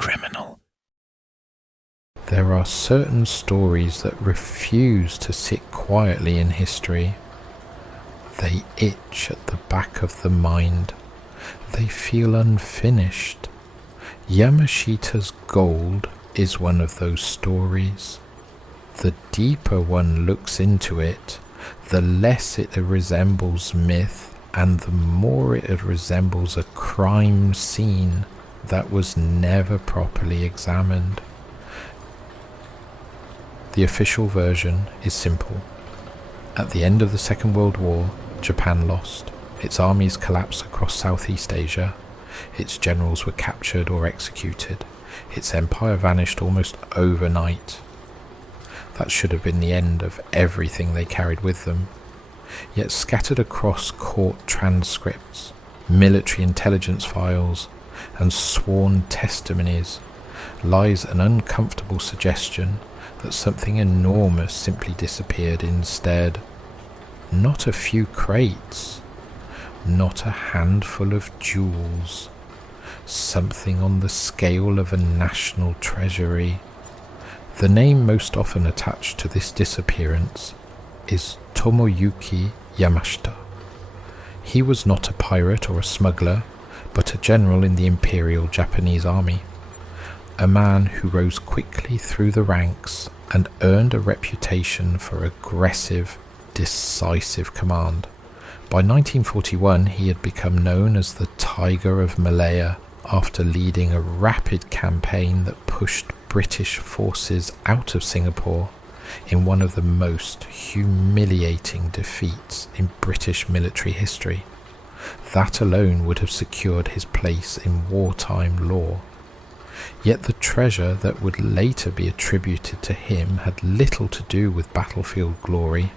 criminal. There are certain stories that refuse to sit quietly in history. They itch at the back of the mind. They feel unfinished. Yamashita's Gold is one of those stories. The deeper one looks into it, the less it resembles myth, and the more it resembles a crime scene that was never properly examined. The official version is simple. At the end of the Second World War, Japan lost. Its armies collapsed across Southeast Asia. Its generals were captured or executed. Its empire vanished almost overnight. That should have been the end of everything they carried with them. Yet scattered across court transcripts, military intelligence files, and sworn testimonies lies an uncomfortable suggestion that something enormous simply disappeared instead. Not a few crates, not a handful of jewels, something on the scale of a national treasury. The name most often attached to this disappearance is Tomoyuki Yamashita. He was not a pirate or a smuggler, but a general in the Imperial Japanese Army. A man who rose quickly through the ranks and earned a reputation for aggressive, decisive command. By 1941 he had become known as the Tiger of Malaya after leading a rapid campaign that pushed British forces out of Singapore in one of the most humiliating defeats in British military history. That alone would have secured his place in wartime lore. Yet the treasure that would later be attributed to him had little to do with battlefield glory,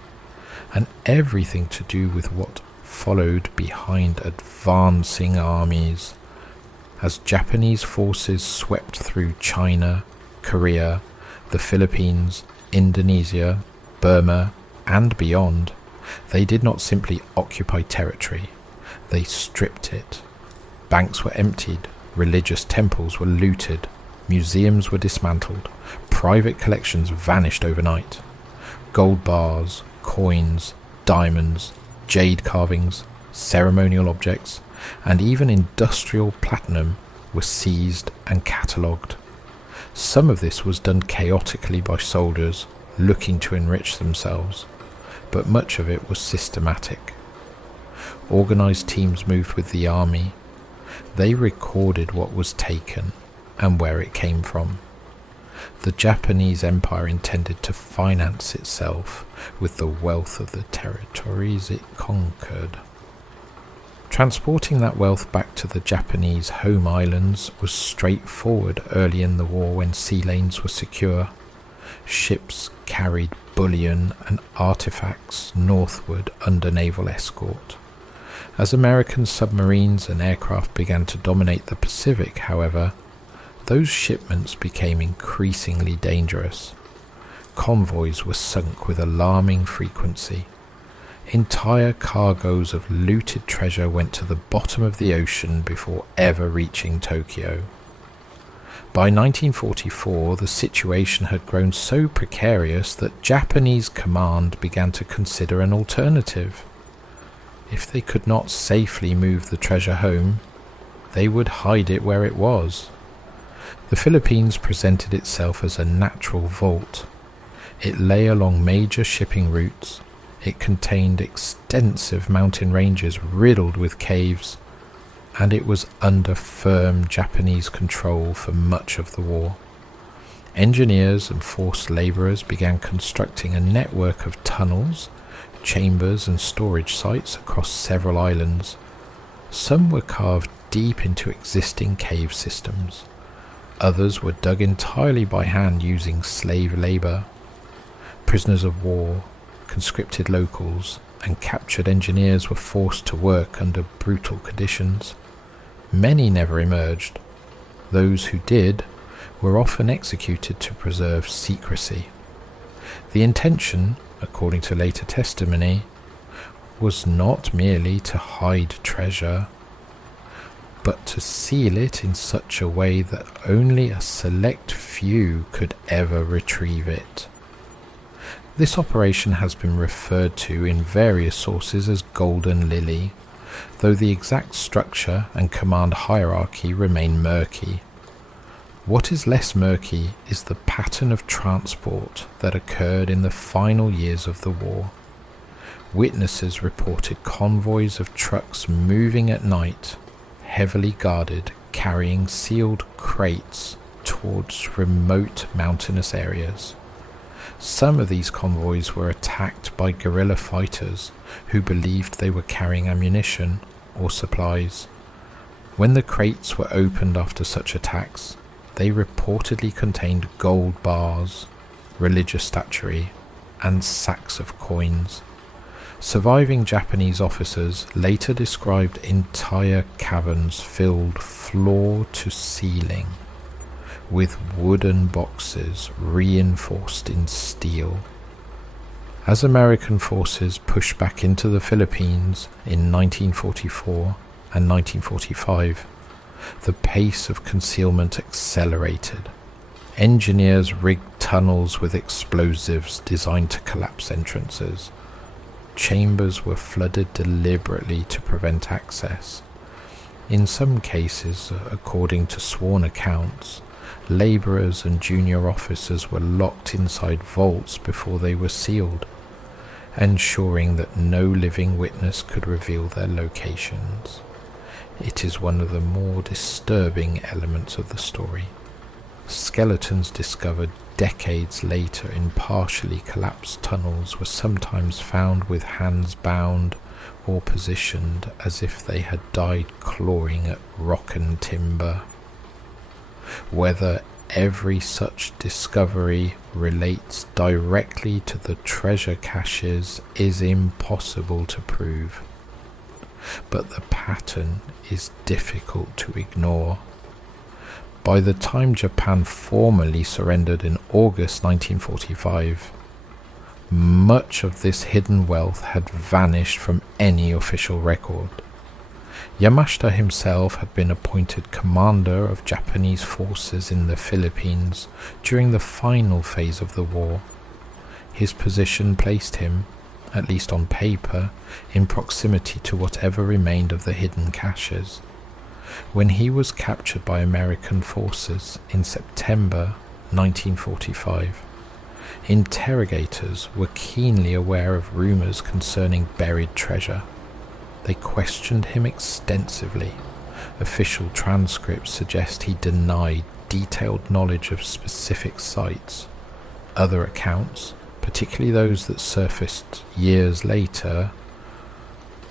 and everything to do with what followed behind advancing armies. As Japanese forces swept through China, Korea, the Philippines, Indonesia, Burma, and beyond, they did not simply occupy territory, they stripped it. Banks were emptied, religious temples were looted, museums were dismantled, private collections vanished overnight. Gold bars, coins, diamonds, jade carvings, ceremonial objects, and even industrial platinum were seized and catalogued. Some of this was done chaotically by soldiers looking to enrich themselves, but much of it was systematic. Organised teams moved with the army. They recorded what was taken and where it came from. The Japanese Empire intended to finance itself with the wealth of the territories it conquered. Transporting that wealth back to the Japanese home islands was straightforward early in the war when sea lanes were secure. Ships carried bullion and artifacts northward under naval escort. As American submarines and aircraft began to dominate the Pacific, however, those shipments became increasingly dangerous. Convoys were sunk with alarming frequency. Entire cargoes of looted treasure went to the bottom of the ocean before ever reaching Tokyo. By 1944, the situation had grown so precarious that Japanese command began to consider an alternative. If they could not safely move the treasure home, they would hide it where it was. The Philippines presented itself as a natural vault. It lay along major shipping routes. It contained extensive mountain ranges riddled with caves, and it was under firm Japanese control for much of the war. Engineers and forced labourers began constructing a network of tunnels, chambers and storage sites across several islands. Some were carved deep into existing cave systems. Others were dug entirely by hand using slave labour. Prisoners of war, conscripted locals, and captured engineers were forced to work under brutal conditions. Many never emerged. Those who did were often executed to preserve secrecy. The intention, according to later testimony, was not merely to hide treasure. but to seal it in such a way that only a select few could ever retrieve it. This operation has been referred to in various sources as Golden Lily, though the exact structure and command hierarchy remain murky. What is less murky is the pattern of transport that occurred in the final years of the war. Witnesses reported convoys of trucks moving at night, heavily guarded, carrying sealed crates towards remote mountainous areas. Some of these convoys were attacked by guerrilla fighters who believed they were carrying ammunition or supplies. When the crates were opened after such attacks, they reportedly contained gold bars, religious statuary, and sacks of coins. Surviving Japanese officers later described entire caverns filled floor to ceiling with wooden boxes reinforced in steel. As American forces pushed back into the Philippines in 1944 and 1945, the pace of concealment accelerated. Engineers rigged tunnels with explosives designed to collapse entrances. Chambers were flooded deliberately to prevent access. In some cases, according to sworn accounts, labourers and junior officers were locked inside vaults before they were sealed, ensuring that no living witness could reveal their locations. It is one of the more disturbing elements of the story. Skeletons discovered decades later in partially collapsed tunnels were sometimes found with hands bound or positioned as if they had died clawing at rock and timber. Whether every such discovery relates directly to the treasure caches is impossible to prove, but the pattern is difficult to ignore. By the time Japan formally surrendered in August 1945, much of this hidden wealth had vanished from any official record. Yamashita himself had been appointed commander of Japanese forces in the Philippines during the final phase of the war. His position placed him, at least on paper, in proximity to whatever remained of the hidden caches. When he was captured by American forces in September 1945, interrogators were keenly aware of rumors concerning buried treasure. They questioned him extensively. Official transcripts suggest he denied detailed knowledge of specific sites. Other accounts, particularly those that surfaced years later,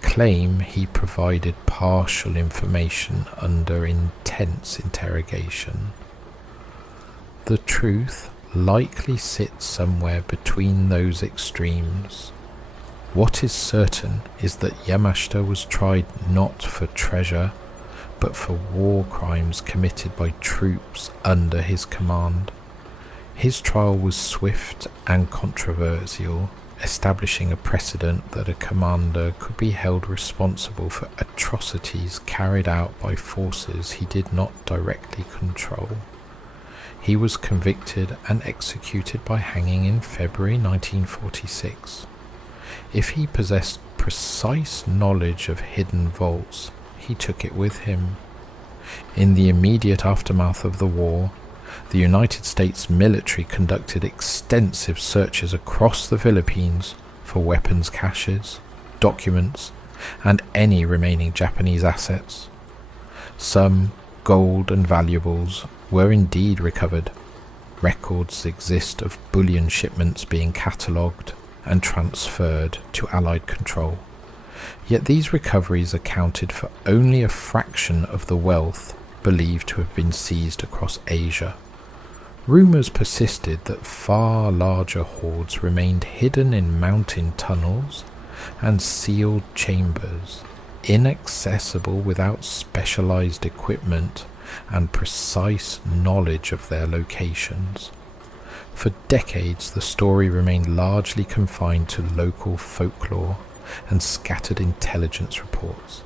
claim he provided partial information under intense interrogation. The truth likely sits somewhere between those extremes. What is certain is that Yamashita was tried not for treasure, but for war crimes committed by troops under his command. His trial was swift and controversial, establishing a precedent that a commander could be held responsible for atrocities carried out by forces he did not directly control. He was convicted and executed by hanging in February 1946. If he possessed precise knowledge of hidden vaults, he took it with him. In the immediate aftermath of the war, the United States military conducted extensive searches across the Philippines for weapons caches, documents, and any remaining Japanese assets. Some gold and valuables were indeed recovered. Records exist of bullion shipments being catalogued and transferred to Allied control. Yet these recoveries accounted for only a fraction of the wealth believed to have been seized across Asia. Rumours persisted that far larger hoards remained hidden in mountain tunnels and sealed chambers, inaccessible without specialized equipment and precise knowledge of their locations. For decades, the story remained largely confined to local folklore and scattered intelligence reports.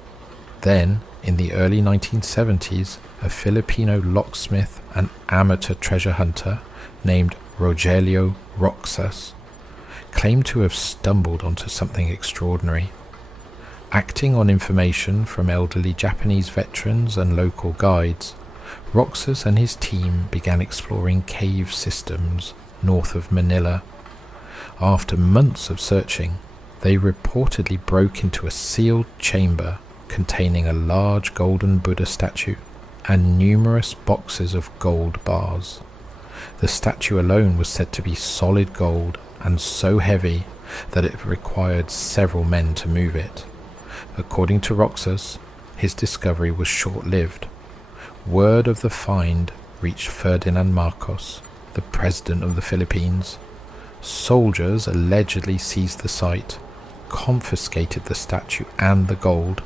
Then, In the early 1970s, a Filipino locksmith and amateur treasure hunter named Rogelio Roxas claimed to have stumbled onto something extraordinary. Acting on information from elderly Japanese veterans and local guides, Roxas and his team began exploring cave systems north of Manila. After months of searching, they reportedly broke into a sealed chamber containing a large golden Buddha statue and numerous boxes of gold bars. The statue alone was said to be solid gold and so heavy that it required several men to move it. According to Roxas, his discovery was short-lived. Word of the find reached Ferdinand Marcos, the president of the Philippines. Soldiers allegedly seized the site, confiscated the statue and the gold,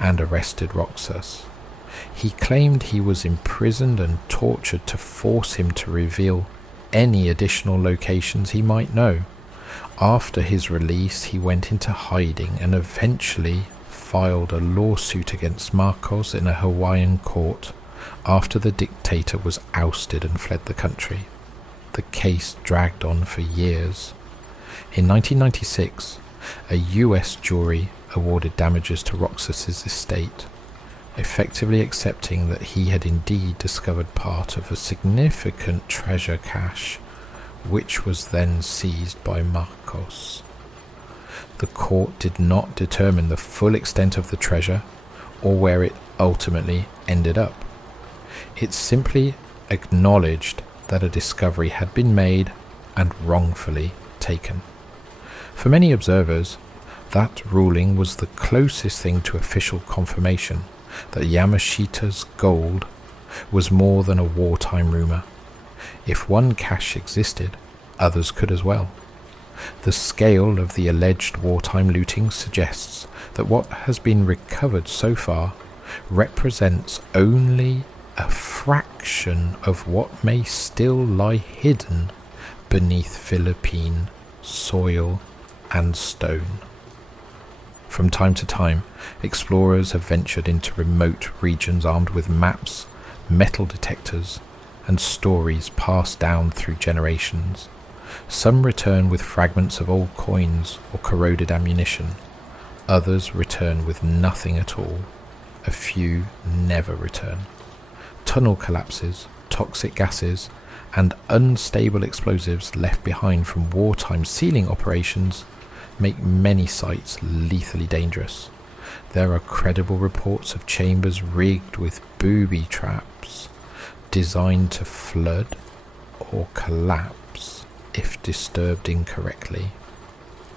and arrested Roxas. He claimed he was imprisoned and tortured to force him to reveal any additional locations he might know. After his release, he went into hiding and eventually filed a lawsuit against Marcos in a Hawaiian court after the dictator was ousted and fled the country. The case dragged on for years. In 1996, a US jury awarded damages to Roxas's estate, effectively accepting that he had indeed discovered part of a significant treasure cache, which was then seized by Marcos. The court did not determine the full extent of the treasure or where it ultimately ended up. It simply acknowledged that a discovery had been made and wrongfully taken. For many observers, that ruling was the closest thing to official confirmation that Yamashita's gold was more than a wartime rumor. If one cache existed, others could as well. The scale of the alleged wartime looting suggests that what has been recovered so far represents only a fraction of what may still lie hidden beneath Philippine soil and stone. From time to time, explorers have ventured into remote regions armed with maps, metal detectors, and stories passed down through generations. Some return with fragments of old coins or corroded ammunition. Others return with nothing at all. A few never return. Tunnel collapses, toxic gases, and unstable explosives left behind from wartime sealing operations make many sites lethally dangerous. There are credible reports of chambers rigged with booby traps designed to flood or collapse if disturbed incorrectly.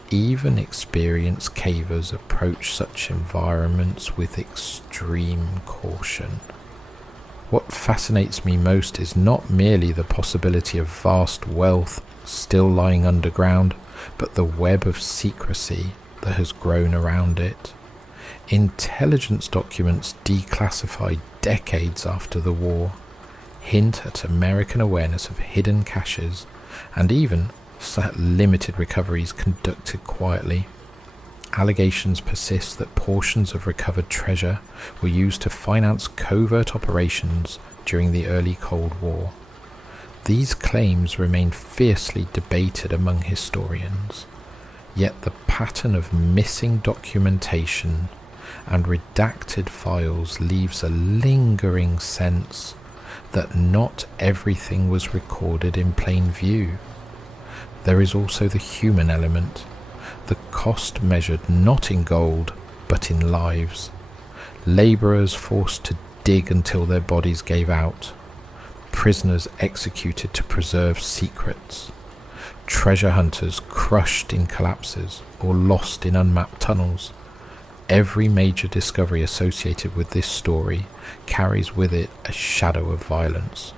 Even experienced cavers approach such environments with extreme caution. What fascinates me most is not merely the possibility of vast wealth still lying underground, but the web of secrecy that has grown around it. Intelligence documents declassified decades after the war hint at American awareness of hidden caches and even limited recoveries conducted quietly. Allegations persist that portions of recovered treasure were used to finance covert operations during the early Cold War. These claims remain fiercely debated among historians, yet the pattern of missing documentation and redacted files leaves a lingering sense that not everything was recorded in plain view. There is also the human element, the cost measured not in gold but in lives. Labourers forced to dig until their bodies gave out. Prisoners executed to preserve secrets. Treasure hunters crushed in collapses or lost in unmapped tunnels. Every major discovery associated with this story carries with it a shadow of violence.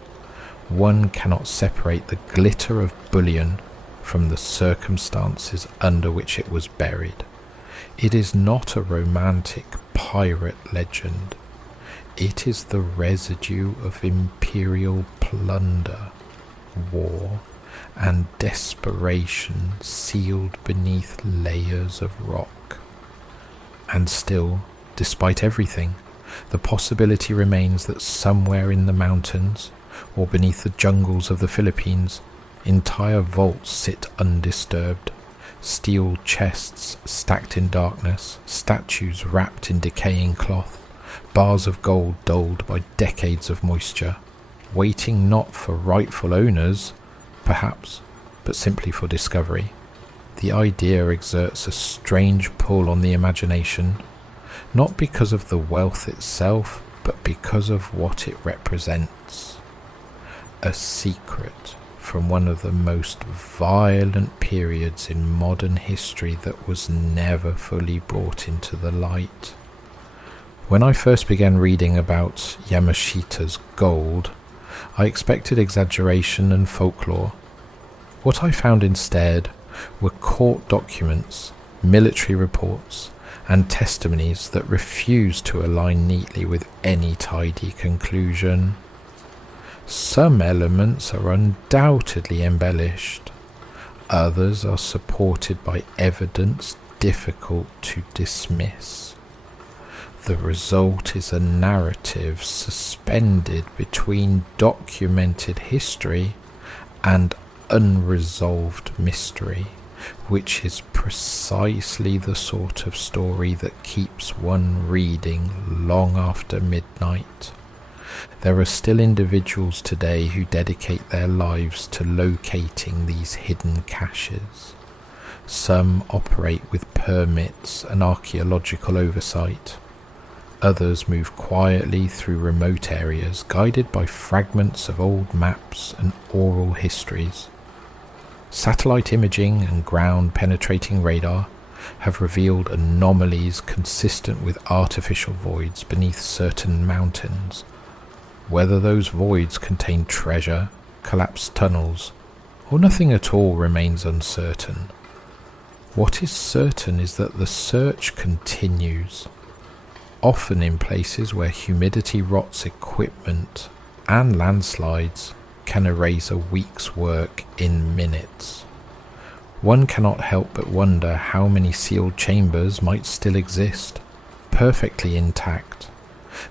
One cannot separate the glitter of bullion from the circumstances under which it was buried. It is not a romantic pirate legend. It is the residue of imperial plunder, war, and desperation sealed beneath layers of rock. And still, despite everything, the possibility remains that somewhere in the mountains, or beneath the jungles of the Philippines, entire vaults sit undisturbed, steel chests stacked in darkness, statues wrapped in decaying cloth, bars of gold dulled by decades of moisture, waiting not for rightful owners, perhaps, but simply for discovery. The idea exerts a strange pull on the imagination, not because of the wealth itself, but because of what it represents. A secret from one of the most violent periods in modern history that was never fully brought into the light. When I first began reading about Yamashita's gold, I expected exaggeration and folklore. What I found instead were court documents, military reports, and testimonies that refused to align neatly with any tidy conclusion. Some elements are undoubtedly embellished, others are supported by evidence difficult to dismiss. The result is a narrative suspended between documented history and unresolved mystery, which is precisely the sort of story that keeps one reading long after midnight. There are still individuals today who dedicate their lives to locating these hidden caches. Some operate with permits and archaeological oversight. Others move quietly through remote areas, guided by fragments of old maps and oral histories. Satellite imaging and ground-penetrating radar have revealed anomalies consistent with artificial voids beneath certain mountains. Whether those voids contain treasure, collapsed tunnels, or nothing at all remains uncertain. What is certain is that the search continues, often in places where humidity rots equipment and landslides can erase a week's work in minutes. One cannot help but wonder how many sealed chambers might still exist, perfectly intact,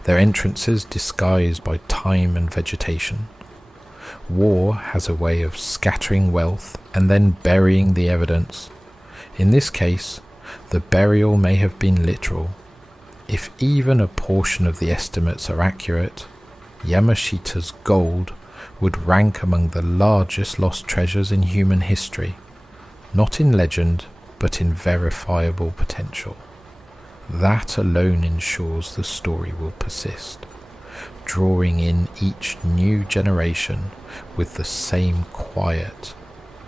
their entrances disguised by time and vegetation. War has a way of scattering wealth and then burying the evidence. In this case, the burial may have been literal. If even a portion of the estimates are accurate, Yamashita's gold would rank among the largest lost treasures in human history, not in legend, but in verifiable potential. That alone ensures the story will persist, drawing in each new generation with the same quiet,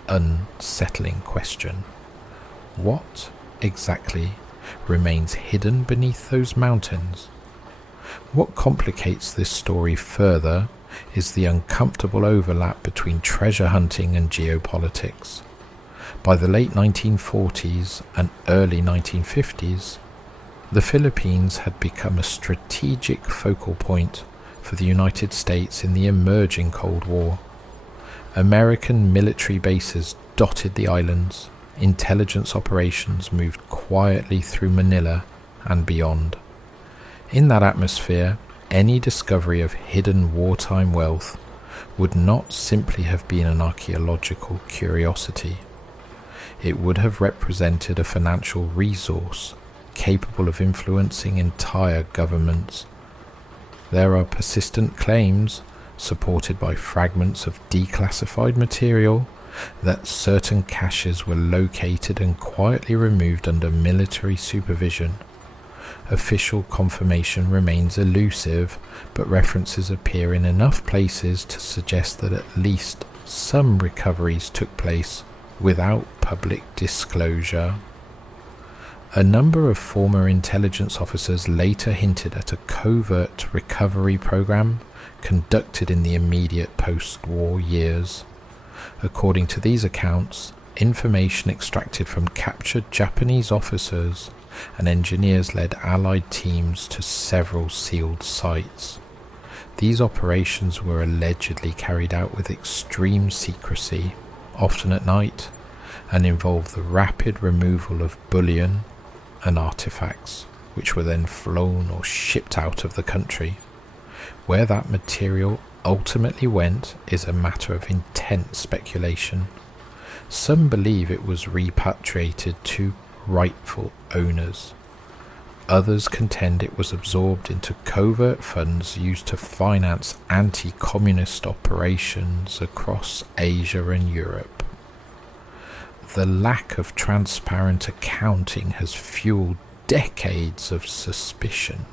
unsettling question. What exactly remains hidden beneath those mountains? What complicates this story further is the uncomfortable overlap between treasure hunting and geopolitics. By the late 1940s and early 1950s, the Philippines had become a strategic focal point for the United States in the emerging Cold War. American military bases dotted the islands. Intelligence operations moved quietly through Manila and beyond. In that atmosphere, any discovery of hidden wartime wealth would not simply have been an archaeological curiosity. It would have represented a financial resource capable of influencing entire governments. There are persistent claims, supported by fragments of declassified material, that certain caches were located and quietly removed under military supervision. Official confirmation remains elusive, but references appear in enough places to suggest that at least some recoveries took place without public disclosure. A number of former intelligence officers later hinted at a covert recovery program conducted in the immediate post-war years. According to these accounts, information extracted from captured Japanese officers and engineers led Allied teams to several sealed sites. These operations were allegedly carried out with extreme secrecy, often at night, and involved the rapid removal of bullion and artifacts which were then flown or shipped out of the country. Where that material ultimately went is a matter of intense speculation. Some believe it was repatriated to rightful owners. Others contend it was absorbed into covert funds used to finance anti-communist operations across Asia and Europe. The lack of transparent accounting has fueled decades of suspicion.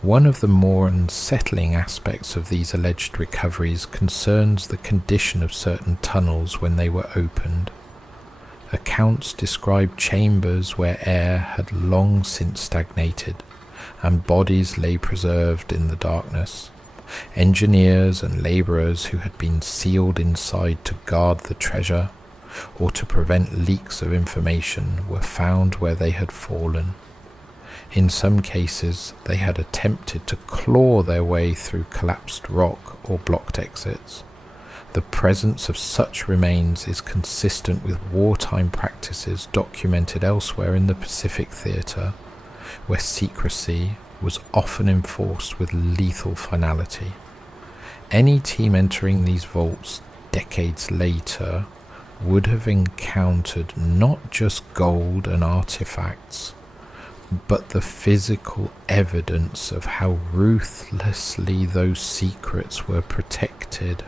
One of the more unsettling aspects of these alleged recoveries concerns the condition of certain tunnels when they were opened. Accounts describe chambers where air had long since stagnated, and bodies lay preserved in the darkness. Engineers and labourers who had been sealed inside to guard the treasure, or to prevent leaks of information, were found where they had fallen. In some cases, they had attempted to claw their way through collapsed rock or blocked exits. The presence of such remains is consistent with wartime practices documented elsewhere in the Pacific Theatre, where secrecy was often enforced with lethal finality. Any team entering these vaults decades later would have encountered not just gold and artifacts, but the physical evidence of how ruthlessly those secrets were protected.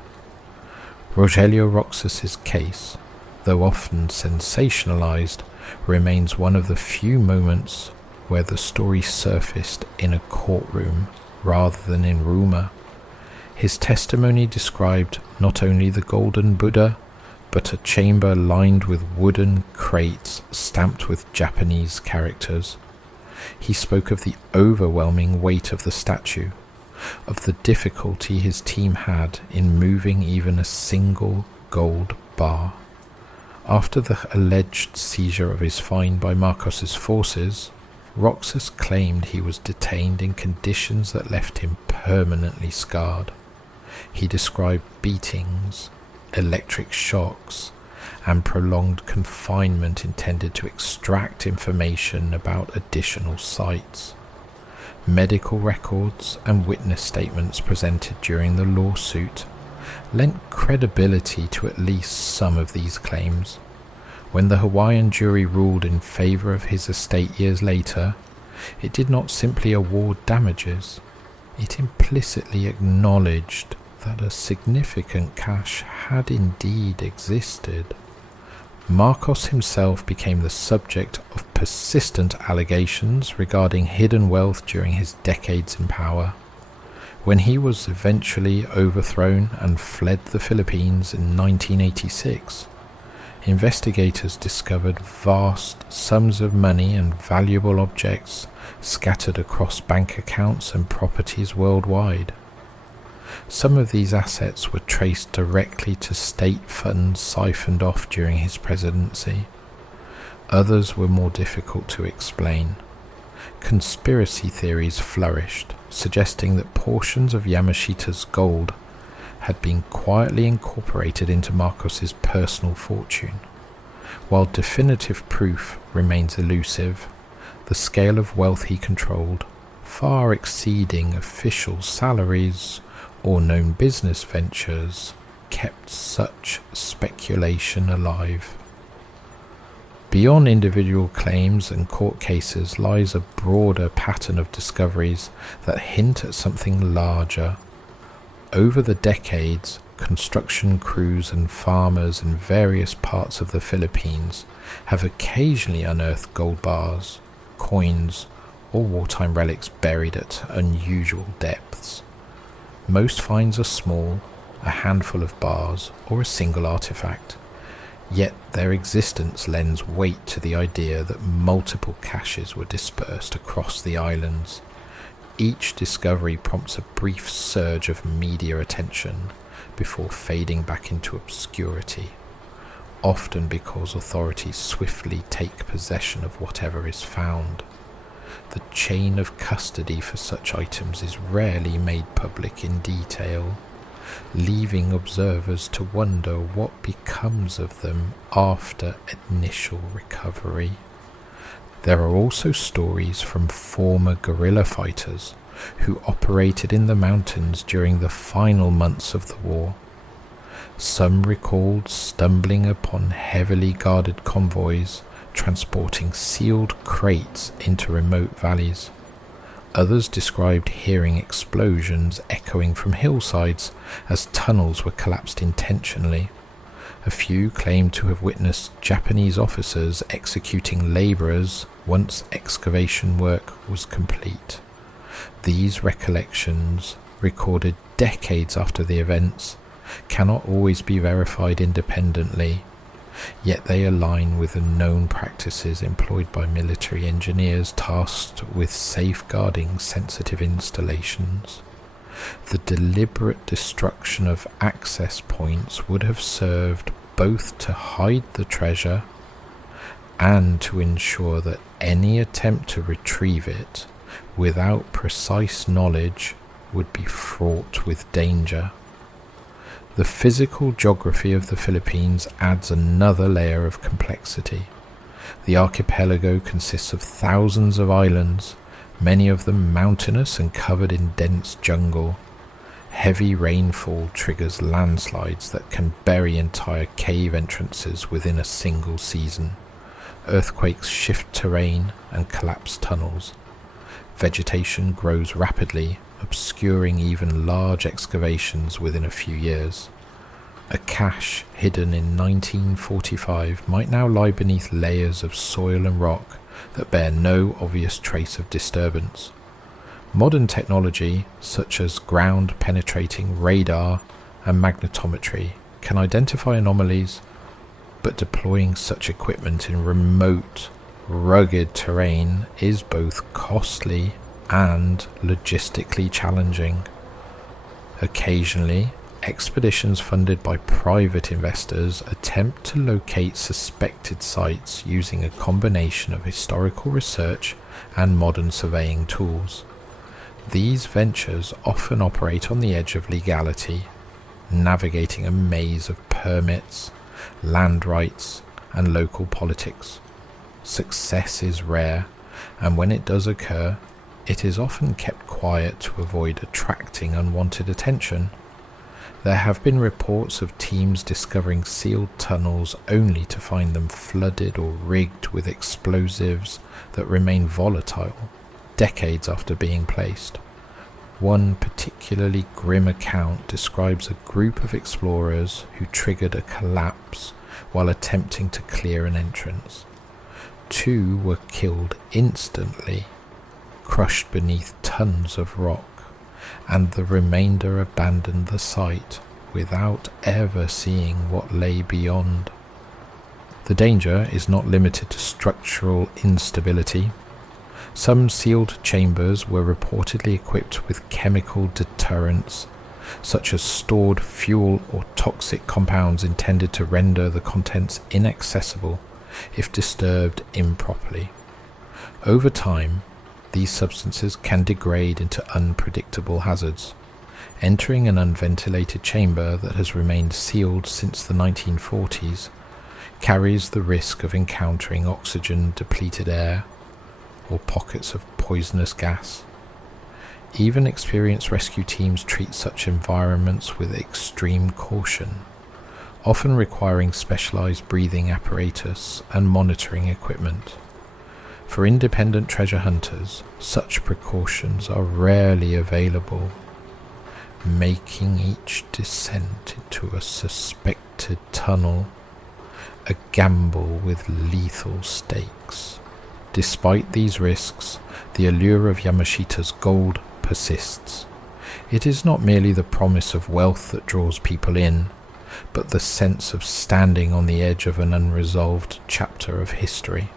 Rogelio Roxas's case, though often sensationalized, remains one of the few moments where the story surfaced in a courtroom rather than in rumor. His testimony described not only the Golden Buddha, but a chamber lined with wooden crates stamped with Japanese characters. He spoke of the overwhelming weight of the statue, of the difficulty his team had in moving even a single gold bar. After the alleged seizure of his find by Marcos's forces, Roxas claimed he was detained in conditions that left him permanently scarred. He described beatings, electric shocks, and prolonged confinement intended to extract information about additional sites. Medical records and witness statements presented during the lawsuit lent credibility to at least some of these claims. When the Hawaiian jury ruled in favor of his estate years later, it did not simply award damages, it implicitly acknowledged that a significant cache had indeed existed. Marcos himself became the subject of persistent allegations regarding hidden wealth during his decades in power. When he was eventually overthrown and fled the Philippines in 1986, investigators discovered vast sums of money and valuable objects scattered across bank accounts and properties worldwide. Some of these assets were traced directly to state funds siphoned off during his presidency. Others were more difficult to explain. Conspiracy theories flourished, suggesting that portions of Yamashita's gold had been quietly incorporated into Marcos's personal fortune. While definitive proof remains elusive, the scale of wealth he controlled, far exceeding official salaries or known business ventures, kept such speculation alive. Beyond individual claims and court cases lies a broader pattern of discoveries that hint at something larger. Over the decades, construction crews and farmers in various parts of the Philippines have occasionally unearthed gold bars, coins, or wartime relics buried at unusual depths. Most finds are small, a handful of bars, or a single artifact. Yet their existence lends weight to the idea that multiple caches were dispersed across the islands. Each discovery prompts a brief surge of media attention before fading back into obscurity, often because authorities swiftly take possession of whatever is found. The chain of custody for such items is rarely made public in detail, leaving observers to wonder what becomes of them after initial recovery. There are also stories from former guerrilla fighters who operated in the mountains during the final months of the war. Some recalled stumbling upon heavily guarded convoys transporting sealed crates into remote valleys. Others described hearing explosions echoing from hillsides as tunnels were collapsed intentionally. A few claimed to have witnessed Japanese officers executing labourers once excavation work was complete. These recollections, recorded decades after the events, cannot always be verified independently, yet they align with the known practices employed by military engineers tasked with safeguarding sensitive installations. The deliberate destruction of access points would have served both to hide the treasure and to ensure that any attempt to retrieve it without precise knowledge would be fraught with danger. The physical geography of the Philippines adds another layer of complexity. The archipelago consists of thousands of islands, many of them mountainous and covered in dense jungle. Heavy rainfall triggers landslides that can bury entire cave entrances within a single season. Earthquakes shift terrain and collapse tunnels. Vegetation grows rapidly, obscuring even large excavations within a few years. A cache hidden in 1945 might now lie beneath layers of soil and rock that bear no obvious trace of disturbance. Modern technology, such as ground-penetrating radar and magnetometry, can identify anomalies, but deploying such equipment in remote, rugged terrain is both costly and logistically challenging. Occasionally, expeditions funded by private investors attempt to locate suspected sites using a combination of historical research and modern surveying tools. These ventures often operate on the edge of legality, navigating a maze of permits, land rights, and local politics. Success is rare, and when it does occur, it is often kept quiet to avoid attracting unwanted attention. There have been reports of teams discovering sealed tunnels only to find them flooded or rigged with explosives that remain volatile decades after being placed. One particularly grim account describes a group of explorers who triggered a collapse while attempting to clear an entrance. 2 were killed instantly, crushed beneath tons of rock, and the remainder abandoned the site without ever seeing what lay beyond. The danger is not limited to structural instability. Some sealed chambers were reportedly equipped with chemical deterrents, such as stored fuel or toxic compounds intended to render the contents inaccessible if disturbed improperly. Over time, these substances can degrade into unpredictable hazards. Entering an unventilated chamber that has remained sealed since the 1940s carries the risk of encountering oxygen-depleted air or pockets of poisonous gas. Even experienced rescue teams treat such environments with extreme caution, often requiring specialized breathing apparatus and monitoring equipment. For independent treasure hunters, such precautions are rarely available, making each descent into a suspected tunnel a gamble with lethal stakes. Despite these risks, the allure of Yamashita's gold persists. It is not merely the promise of wealth that draws people in, but the sense of standing on the edge of an unresolved chapter of history.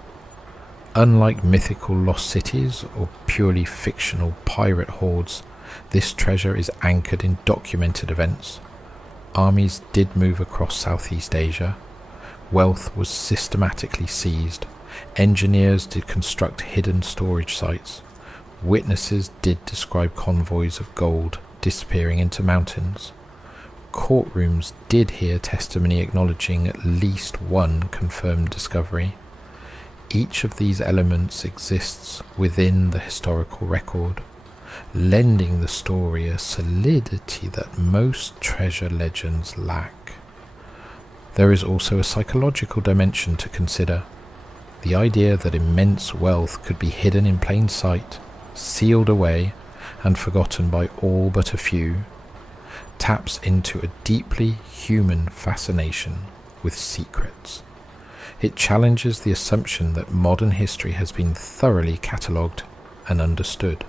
Unlike mythical lost cities or purely fictional pirate hordes, this treasure is anchored in documented events. Armies did move across Southeast Asia. Wealth was systematically seized. Engineers did construct hidden storage sites. Witnesses did describe convoys of gold disappearing into mountains. Courtrooms did hear testimony acknowledging at least one confirmed discovery. each of these elements exists within the historical record, lending the story a solidity that most treasure legends lack. There is also a psychological dimension to consider. The idea that immense wealth could be hidden in plain sight, sealed away, and forgotten by all but a few, taps into a deeply human fascination with secrets. It challenges the assumption that modern history has been thoroughly catalogued and understood.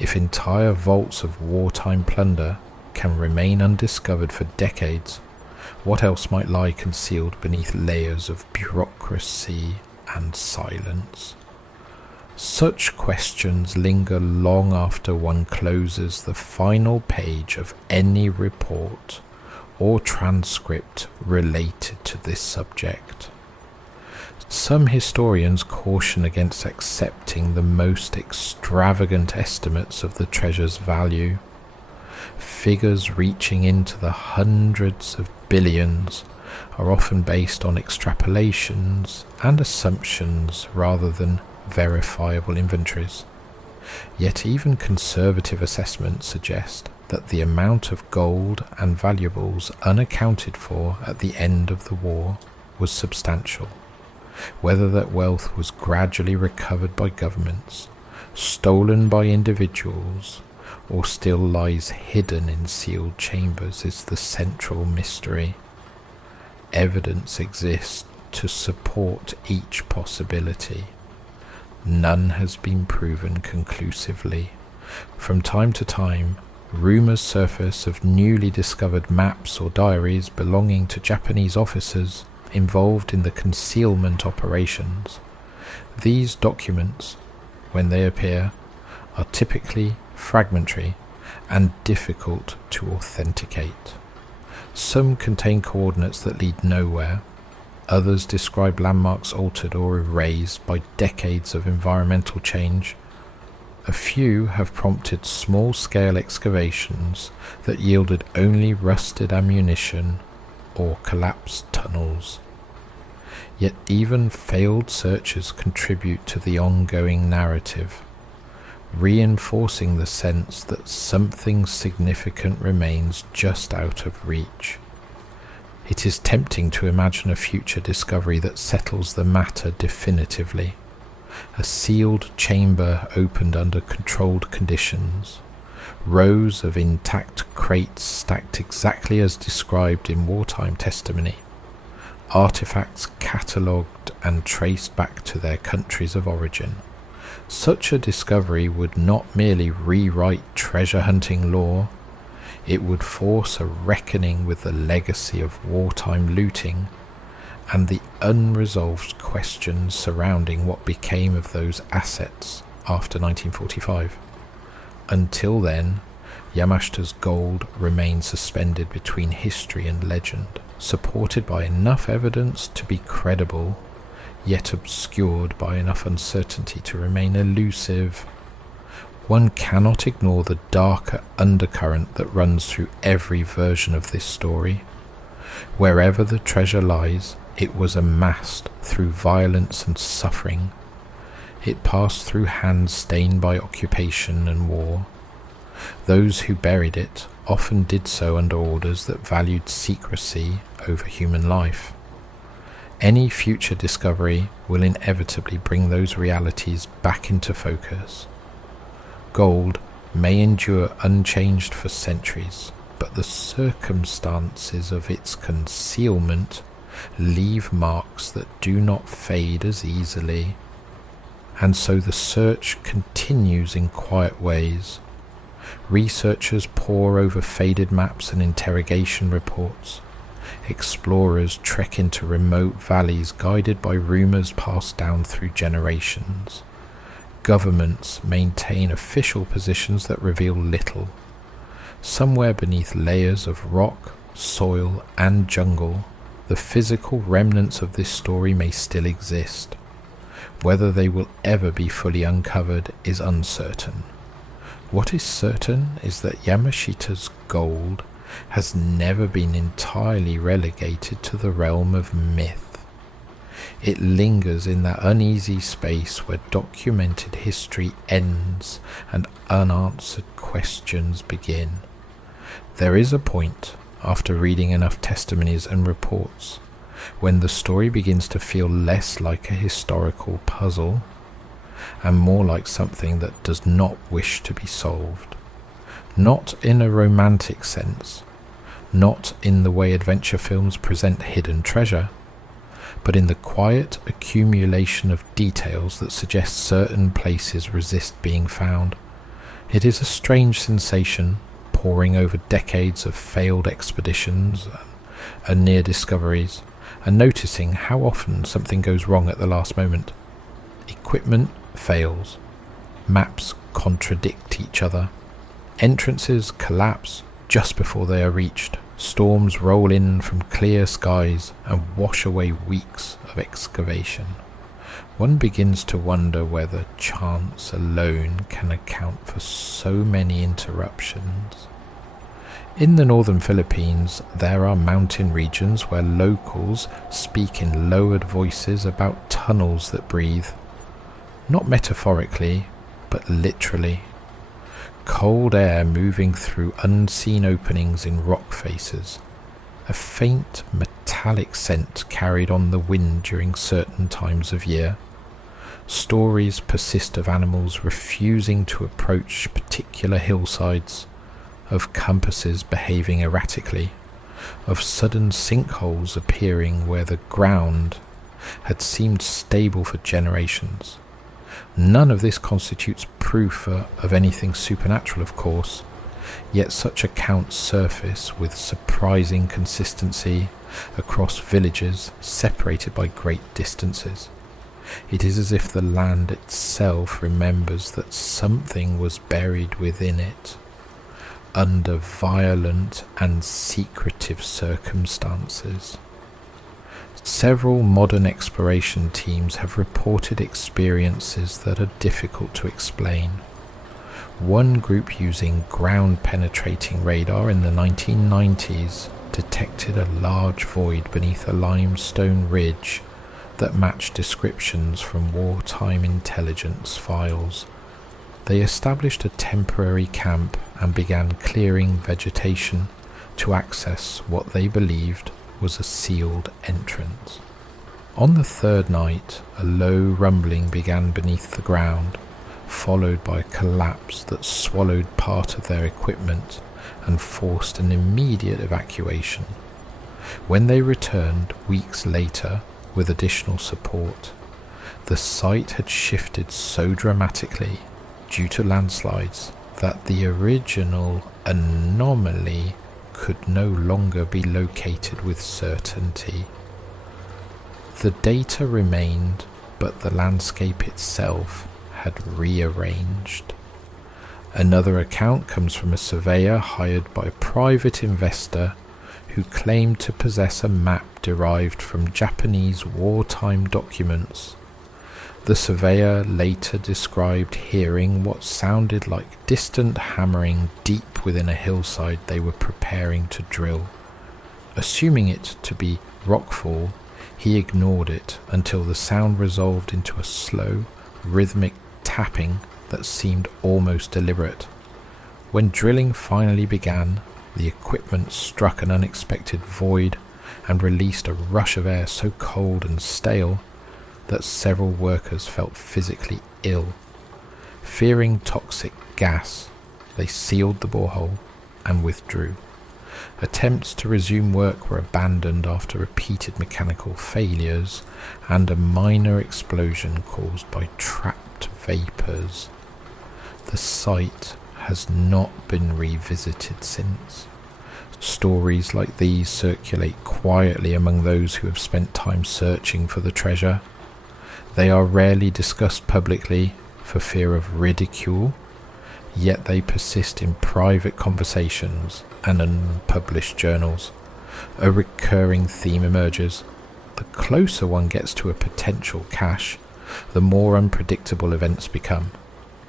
If entire vaults of wartime plunder can remain undiscovered for decades, what else might lie concealed beneath layers of bureaucracy and silence? Such questions linger long after one closes the final page of any report or transcript related to this subject. Some historians caution against accepting the most extravagant estimates of the treasure's value. Figures reaching into the hundreds of billions are often based on extrapolations and assumptions rather than verifiable inventories. Yet even conservative assessments suggest that the amount of gold and valuables unaccounted for at the end of the war was substantial. Whether that wealth was gradually recovered by governments, stolen by individuals, or still lies hidden in sealed chambers is the central mystery. Evidence exists to support each possibility. None has been proven conclusively. From time to time, rumors surface of newly discovered maps or diaries belonging to Japanese officers involved in the concealment operations. These documents, when they appear, are typically fragmentary and difficult to authenticate. Some contain coordinates that lead nowhere. Others describe landmarks altered or erased by decades of environmental change. A few have prompted small-scale excavations that yielded only rusted ammunition or collapsed tunnels. Yet even failed searches contribute to the ongoing narrative, reinforcing the sense that something significant remains just out of reach. It is tempting to imagine a future discovery that settles the matter definitively. A sealed chamber opened under controlled conditions, rows of intact crates stacked exactly as described in wartime testimony, artifacts catalogued and traced back to their countries of origin. Such a discovery would not merely rewrite treasure hunting lore, it would force a reckoning with the legacy of wartime looting and the unresolved questions surrounding what became of those assets after 1945. Until then, Yamashita's gold remained suspended between history and legend, supported by enough evidence to be credible, yet obscured by enough uncertainty to remain elusive. One cannot ignore the darker undercurrent that runs through every version of this story. Wherever the treasure lies, it was amassed through violence and suffering. It passed through hands stained by occupation and war. Those who buried it often did so under orders that valued secrecy over human life. Any future discovery will inevitably bring those realities back into focus. Gold may endure unchanged for centuries, but the circumstances of its concealment leave marks that do not fade as easily. And so the search continues in quiet ways. Researchers pore over faded maps and interrogation reports. Explorers trek into remote valleys guided by rumors passed down through generations. Governments maintain official positions that reveal little. Somewhere beneath layers of rock, soil, and jungle, the physical remnants of this story may still exist. Whether they will ever be fully uncovered is uncertain. What is certain is that Yamashita's gold has never been entirely relegated to the realm of myth. It lingers in that uneasy space where documented history ends and unanswered questions begin. There is a point, after reading enough testimonies and reports, when the story begins to feel less like a historical puzzle and more like something that does not wish to be solved. Not in a romantic sense, not in the way adventure films present hidden treasure, but in the quiet accumulation of details that suggest certain places resist being found. It is a strange sensation, poring over decades of failed expeditions and near discoveries, and noticing how often something goes wrong at the last moment. Equipment fails, maps contradict each other, entrances collapse just before they are reached, storms roll in from clear skies and wash away weeks of excavation. One begins to wonder whether chance alone can account for so many interruptions. In the northern Philippines, there are mountain regions where locals speak in lowered voices about tunnels that breathe. Not metaphorically, but literally. Cold air moving through unseen openings in rock faces. A faint metallic scent carried on the wind during certain times of year. Stories persist of animals refusing to approach particular hillsides, of compasses behaving erratically, of sudden sinkholes appearing where the ground had seemed stable for generations. None of this constitutes proof of anything supernatural, of course, yet such accounts surface with surprising consistency across villages separated by great distances. It is as if the land itself remembers that something was buried within it, under violent and secretive circumstances. Several modern exploration teams have reported experiences that are difficult to explain. One group using ground-penetrating radar in the 1990s detected a large void beneath a limestone ridge that matched descriptions from wartime intelligence files. They established a temporary camp and began clearing vegetation to access what they believed was a sealed entrance. On the third night, a low rumbling began beneath the ground, followed by a collapse that swallowed part of their equipment and forced an immediate evacuation. When they returned weeks later with additional support, the site had shifted so dramatically due to landslides that the original anomaly could no longer be located with certainty. The data remained, but the landscape itself had rearranged. Another account comes from a surveyor hired by a private investor who claimed to possess a map derived from Japanese wartime documents. The surveyor later described hearing what sounded like distant hammering deep within a hillside they were preparing to drill. Assuming it to be rockfall, he ignored it until the sound resolved into a slow, rhythmic tapping that seemed almost deliberate. When drilling finally began, the equipment struck an unexpected void and released a rush of air so cold and stale that several workers felt physically ill. Fearing toxic gas, they sealed the borehole and withdrew. Attempts to resume work were abandoned after repeated mechanical failures and a minor explosion caused by trapped vapors. The site has not been revisited since. Stories like these circulate quietly among those who have spent time searching for the treasure. They are rarely discussed publicly for fear of ridicule, yet they persist in private conversations and unpublished journals. A recurring theme emerges. The closer one gets to a potential cache, the more unpredictable events become.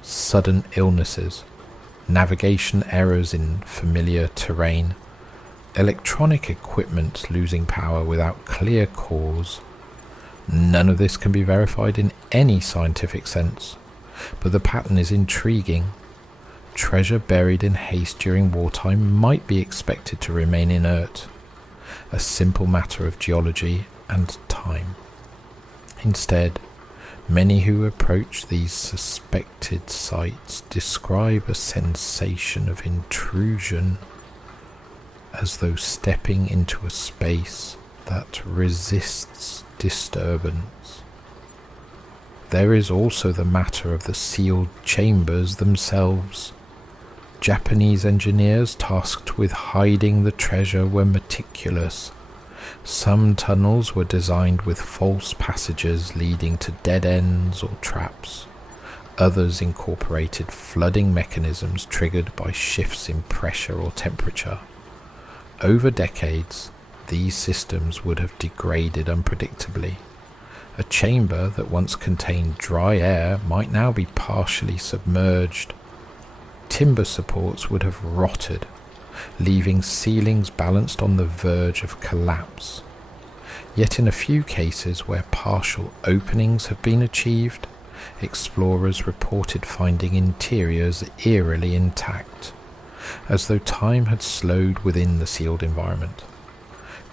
Sudden illnesses, navigation errors in familiar terrain, electronic equipment losing power without clear cause. None of this can be verified in any scientific sense, but the pattern is intriguing. Treasure buried in haste during wartime might be expected to remain inert, a simple matter of geology and time. Instead, many who approach these suspected sites describe a sensation of intrusion, as though stepping into a space that resists disturbance. There is also the matter of the sealed chambers themselves. Japanese engineers tasked with hiding the treasure were meticulous. Some tunnels were designed with false passages leading to dead ends or traps. Others incorporated flooding mechanisms triggered by shifts in pressure or temperature. Over decades, these systems would have degraded unpredictably. A chamber that once contained dry air might now be partially submerged. Timber supports would have rotted, leaving ceilings balanced on the verge of collapse. Yet in a few cases where partial openings have been achieved, explorers reported finding interiors eerily intact, as though time had slowed within the sealed environment.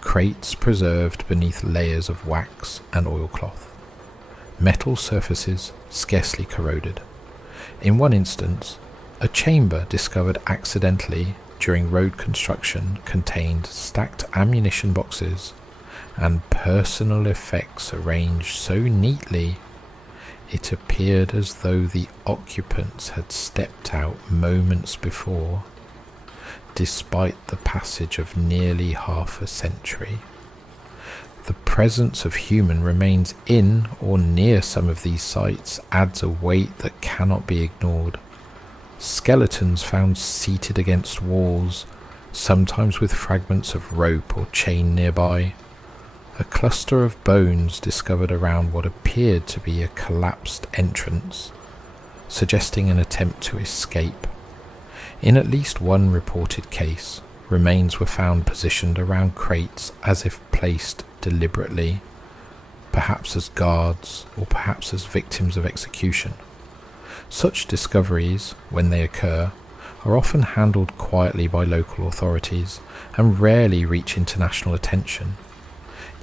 Crates preserved beneath layers of wax and oilcloth. Metal surfaces scarcely corroded. In one instance, a chamber discovered accidentally during road construction contained stacked ammunition boxes and personal effects arranged so neatly it appeared as though the occupants had stepped out moments before, despite the passage of nearly half a century. The presence of human remains in or near some of these sites adds a weight that cannot be ignored. Skeletons found seated against walls, sometimes with fragments of rope or chain nearby. A cluster of bones discovered around what appeared to be a collapsed entrance, suggesting an attempt to escape. In at least one reported case, remains were found positioned around crates as if placed deliberately, perhaps as guards or perhaps as victims of execution. Such discoveries, when they occur, are often handled quietly by local authorities and rarely reach international attention.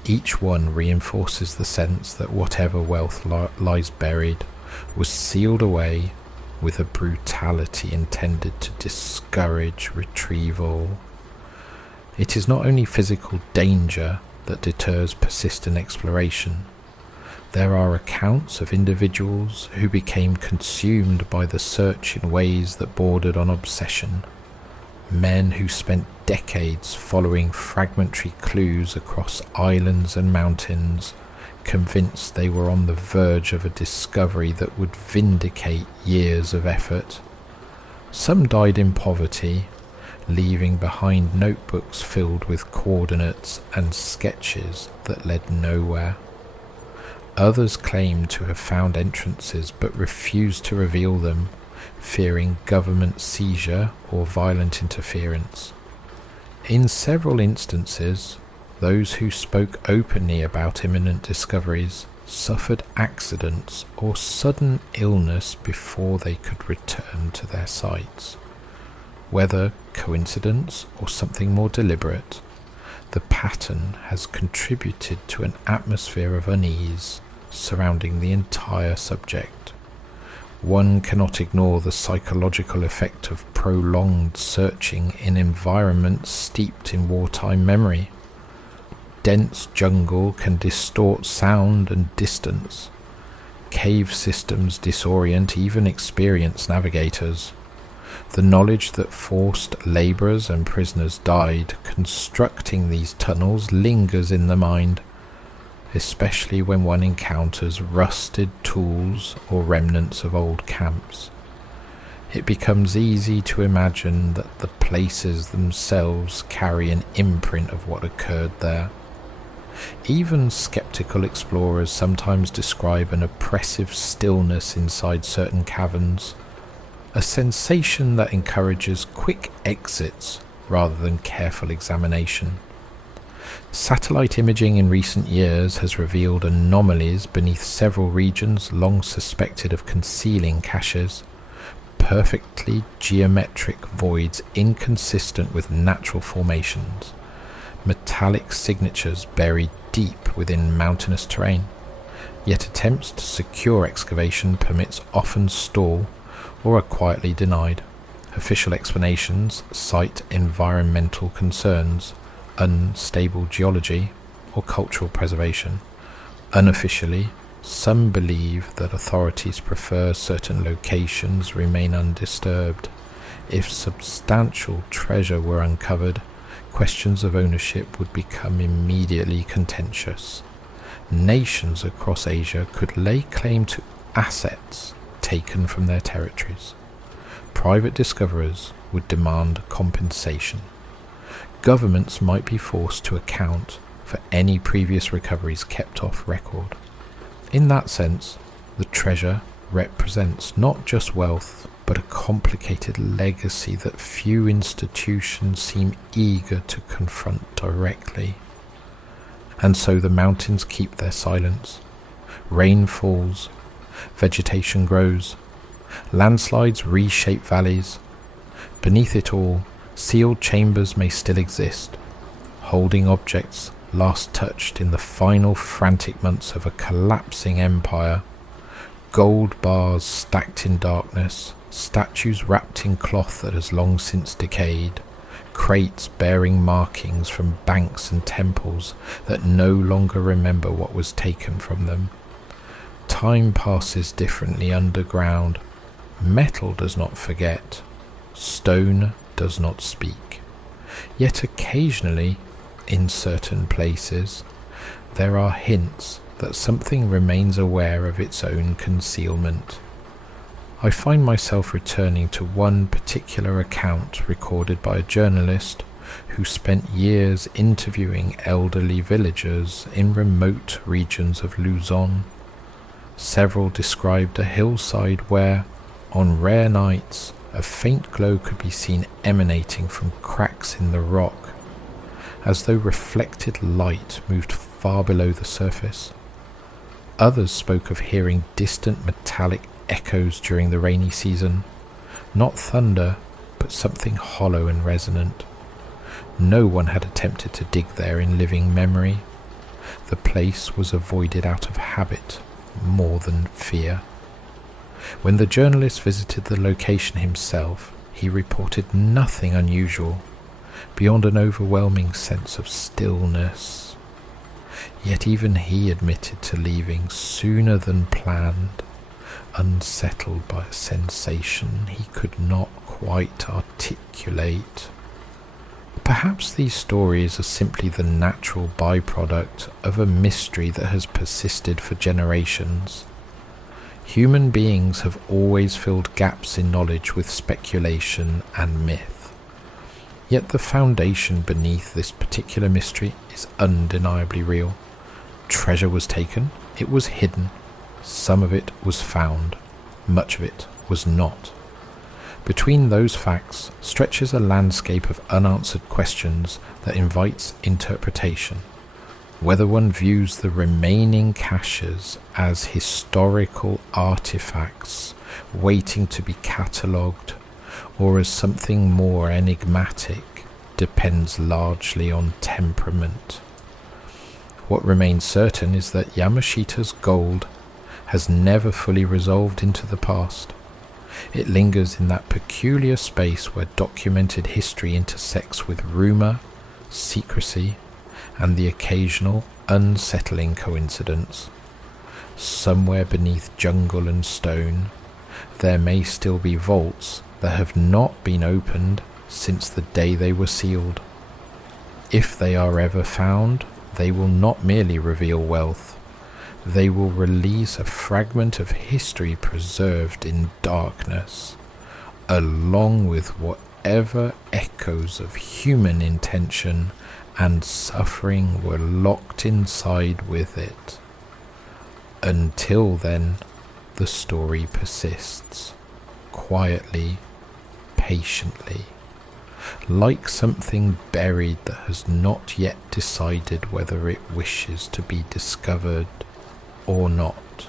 Each one reinforces the sense that whatever wealth lies buried was sealed away with a brutality intended to discourage retrieval. It is not only physical danger that deters persistent exploration. There are accounts of individuals who became consumed by the search in ways that bordered on obsession. Men who spent decades following fragmentary clues across islands and mountains, convinced they were on the verge of a discovery that would vindicate years of effort. Some died in poverty, leaving behind notebooks filled with coordinates and sketches that led nowhere. Others claimed to have found entrances but refused to reveal them, fearing government seizure or violent interference. In several instances, those who spoke openly about imminent discoveries suffered accidents or sudden illness before they could return to their sites. Whether coincidence or something more deliberate, the pattern has contributed to an atmosphere of unease surrounding the entire subject. One cannot ignore the psychological effect of prolonged searching in environments steeped in wartime memory. Dense jungle can distort sound and distance. Cave systems disorient even experienced navigators. The knowledge that forced labourers and prisoners died constructing these tunnels lingers in the mind, especially when one encounters rusted tools or remnants of old camps. It becomes easy to imagine that the places themselves carry an imprint of what occurred there. Even skeptical explorers sometimes describe an oppressive stillness inside certain caverns, a sensation that encourages quick exits rather than careful examination. Satellite imaging in recent years has revealed anomalies beneath several regions long suspected of concealing caches, perfectly geometric voids inconsistent with natural formations, metallic signatures buried deep within mountainous terrain. Yet attempts to secure excavation permits often stall or are quietly denied. Official explanations cite environmental concerns, unstable geology, or cultural preservation. Unofficially, some believe that authorities prefer certain locations remain undisturbed. If substantial treasure were uncovered, questions of ownership would become immediately contentious. Nations across Asia could lay claim to assets taken from their territories. Private discoverers would demand compensation. Governments might be forced to account for any previous recoveries kept off record. In that sense, the treasure represents not just wealth, but a complicated legacy that few institutions seem eager to confront directly. And so the mountains keep their silence. Rain falls, vegetation grows, landslides reshape valleys. Beneath it all, sealed chambers may still exist, holding objects last touched in the final frantic months of a collapsing empire. Gold bars stacked in darkness, statues wrapped in cloth that has long since decayed, crates bearing markings from banks and temples that no longer remember what was taken from them. Time passes differently underground. Metal does not forget. Stone does not speak. Yet occasionally, in certain places, there are hints that something remains aware of its own concealment. I find myself returning to one particular account recorded by a journalist who spent years interviewing elderly villagers in remote regions of Luzon. Several described a hillside where, on rare nights, a faint glow could be seen emanating from cracks in the rock, as though reflected light moved far below the surface. Others spoke of hearing distant metallic echoes during the rainy season, not thunder, but something hollow and resonant. No one had attempted to dig there in living memory. The place was avoided out of habit more than fear. When the journalist visited the location himself, he reported nothing unusual, beyond an overwhelming sense of stillness. Yet even he admitted to leaving sooner than planned, unsettled by a sensation he could not quite articulate. Perhaps these stories are simply the natural byproduct of a mystery that has persisted for generations. Human beings have always filled gaps in knowledge with speculation and myth. Yet the foundation beneath this particular mystery is undeniably real. Treasure was taken, it was hidden, some of it was found, much of it was not. Between those facts stretches a landscape of unanswered questions that invites interpretation. Whether one views the remaining caches as historical artifacts waiting to be catalogued, or as something more enigmatic, depends largely on temperament. What remains certain is that Yamashita's gold has never fully resolved into the past. It lingers in that peculiar space where documented history intersects with rumour, secrecy, and the occasional unsettling coincidence. Somewhere beneath jungle and stone, there may still be vaults that have not been opened since the day they were sealed. If they are ever found, they will not merely reveal wealth. They will release a fragment of history preserved in darkness, along with whatever echoes of human intention and suffering were locked inside with it. Until then, the story persists, quietly, patiently, like something buried that has not yet decided whether it wishes to be discovered or not.